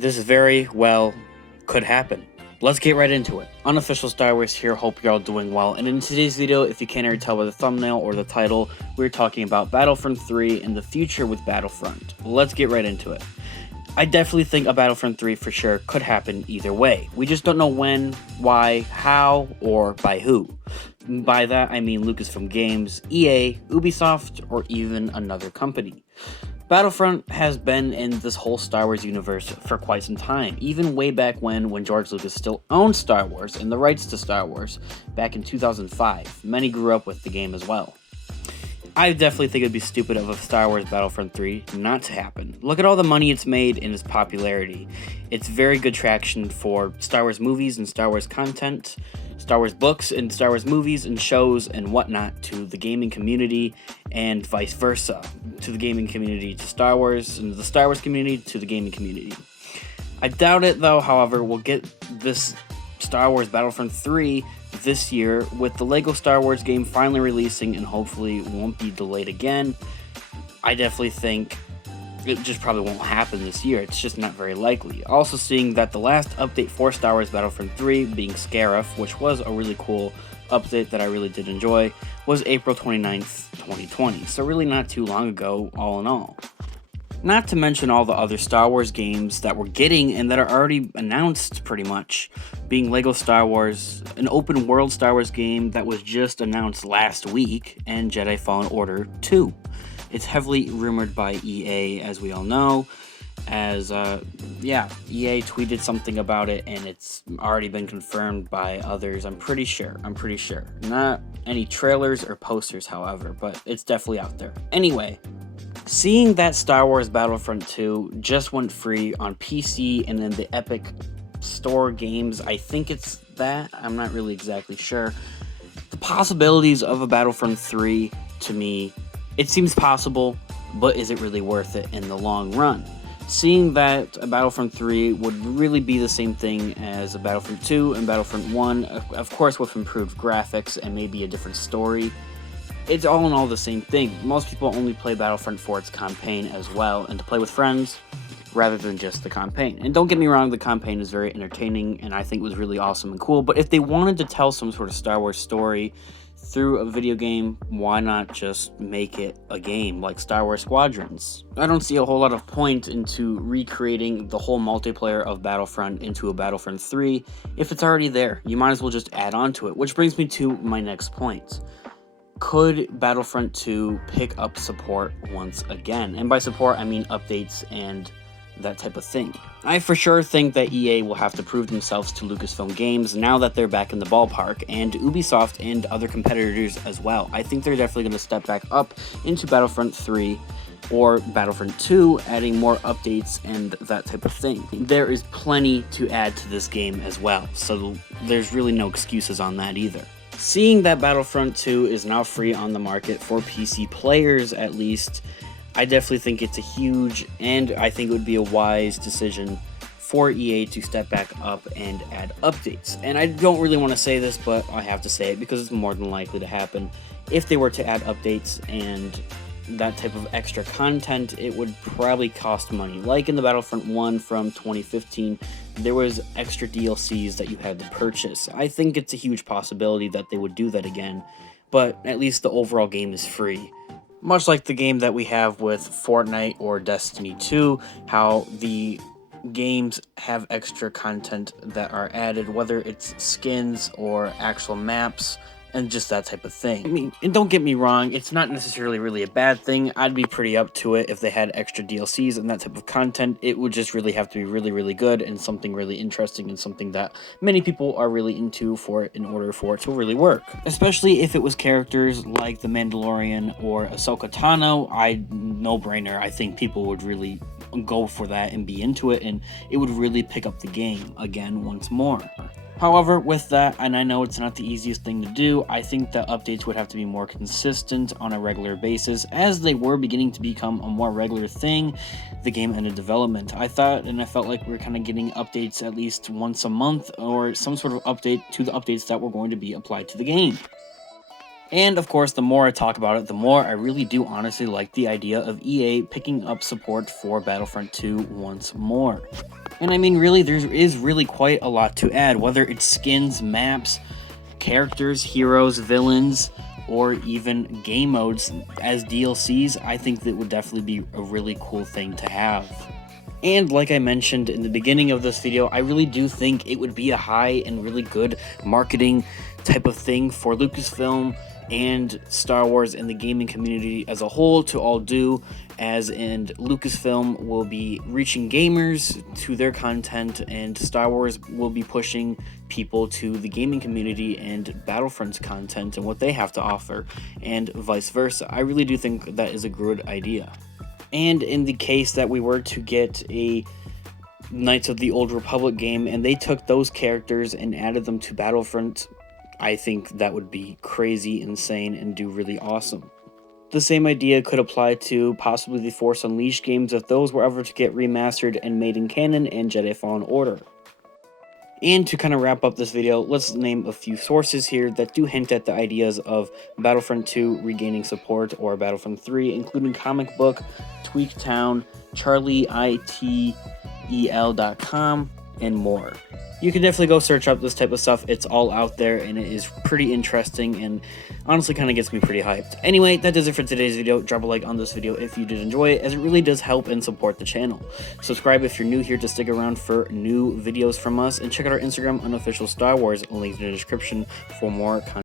This very well could happen. Let's get right into it. Unofficial Star Wars here, hope you're all doing well, and in today's video, if you can't already tell by the thumbnail or the title, we're talking about Battlefront 3 and the future with Battlefront. Let's get right into it. I definitely think a Battlefront 3 for sure could happen either way. We just don't know when, why, how, or by who. By that, I mean Lucasfilm Games, EA, Ubisoft, or even another company. Battlefront has been in this whole Star Wars universe for quite some time, even way back when George Lucas still owned Star Wars and the rights to Star Wars, back in 2005. Many grew up with the game as well. I definitely think it'd be stupid of a Star Wars Battlefront 3 not to happen. Look at all the money it's made and its popularity. It's very good traction for Star Wars movies and Star Wars content, Star Wars books and Star Wars movies and shows and whatnot to the gaming community, and vice versa. To the gaming community to Star Wars, and the Star Wars community to the gaming community. I doubt it though, however, we'll get this Star Wars Battlefront 3 this year, with the LEGO Star Wars game finally releasing and hopefully won't be delayed again. I definitely think it just probably won't happen this year. It's just not very likely. Also seeing that the last update for Star Wars Battlefront 3 being Scarif, which was a really cool update that I really did enjoy, was April 29th, 2020. So really not too long ago, all in all. Not to mention all the other Star Wars games that we're getting and that are already announced pretty much, being LEGO Star Wars, an open world Star Wars game that was just announced last week, and Jedi Fallen Order 2. It's heavily rumored by EA, as we all know, as, EA tweeted something about it, and it's already been confirmed by others, I'm pretty sure. Not any trailers or posters, however, but it's definitely out there. Anyway, seeing that Star Wars Battlefront 2 just went free on PC and in the Epic Store games, I think it's that, I'm not really exactly sure. The possibilities of a Battlefront 3, to me, it seems possible, but is it really worth it in the long run? Seeing that a Battlefront 3 would really be the same thing as a Battlefront 2 and Battlefront 1, of course with improved graphics and maybe a different story. It's all in all the same thing. Most people only play Battlefront for its campaign as well, and to play with friends, rather than just the campaign. And don't get me wrong, the campaign is very entertaining, and I think it was really awesome and cool, but if they wanted to tell some sort of Star Wars story through a video game, why not just make it a game like Star Wars Squadrons? I don't see a whole lot of point into recreating the whole multiplayer of Battlefront into a Battlefront 3 if it's already there. You might as well just add on to it, which brings me to my next point. Could Battlefront 2 pick up support once again? And by support, I mean updates and that type of thing. I for sure think that EA will have to prove themselves to Lucasfilm Games now that they're back in the ballpark, and Ubisoft and other competitors as well. I think they're definitely going to step back up into Battlefront 3 or Battlefront 2, adding more updates and that type of thing. There is plenty to add to this game as well, so there's really no excuses on that either. Seeing that Battlefront 2 is now free on the market for PC players at least, I definitely think it's a huge, and I think it would be a wise decision for EA to step back up and add updates. And I don't really want to say this, but I have to say it because it's more than likely to happen. If they were to add updates and that type of extra content, it would probably cost money. Like in the Battlefront 1 from 2015, there was extra DLCs that you had to purchase. I think it's a huge possibility that they would do that again, but at least the overall game is free. Much like the game that we have with Fortnite or Destiny 2, how the games have extra content that are added, whether it's skins or actual maps, and just that type of thing. I mean, and don't get me wrong, it's not necessarily really a bad thing. I'd be pretty up to it if they had extra DLCs and that type of content. It would just really have to be really, really good and something really interesting and something that many people are really into for it in order for it to really work. Especially if it was characters like the Mandalorian or Ahsoka Tano, no-brainer. I think people would really go for that and be into it, and it would really pick up the game again once more. However, with that, and I know it's not the easiest thing to do, I think that updates would have to be more consistent on a regular basis, as they were beginning to become a more regular thing the game ended development. I thought and I felt like we were kind of getting updates at least once a month, or some sort of update to the updates that were going to be applied to the game. And of course, the more I talk about it, the more I really do honestly like the idea of EA picking up support for Battlefront 2 once more. And I mean, really, there is really quite a lot to add, whether it's skins, maps, characters, heroes, villains, or even game modes as DLCs. I think that would definitely be a really cool thing to have. And like I mentioned in the beginning of this video, I really do think it would be a high and really good marketing type of thing for Lucasfilm and Star Wars and the gaming community as a whole to all do, as in Lucasfilm will be reaching gamers to their content and Star Wars will be pushing people to the gaming community and Battlefront's content and what they have to offer, and vice versa. I really do think that is a good idea. And in the case that we were to get a Knights of the Old Republic game and they took those characters and added them to Battlefront, I think that would be crazy, insane, and do really awesome. The same idea could apply to possibly the Force Unleashed games if those were ever to get remastered and made in canon and Jedi Fallen Order. And to kind of wrap up this video, let's name a few sources here that do hint at the ideas of Battlefront 2 regaining support or Battlefront 3, including Comic Book, Tweaktown, CharlieITEL.com, and more. You can definitely go search up this type of stuff. It's all out there and it is pretty interesting and honestly kind of gets me pretty hyped. Anyway, that does it for today's video. Drop a like on this video if you did enjoy it, as it really does help and support the channel. Subscribe if you're new here to stick around for new videos from us, and check out our Instagram, Unofficial Star Wars, link in the description for more content.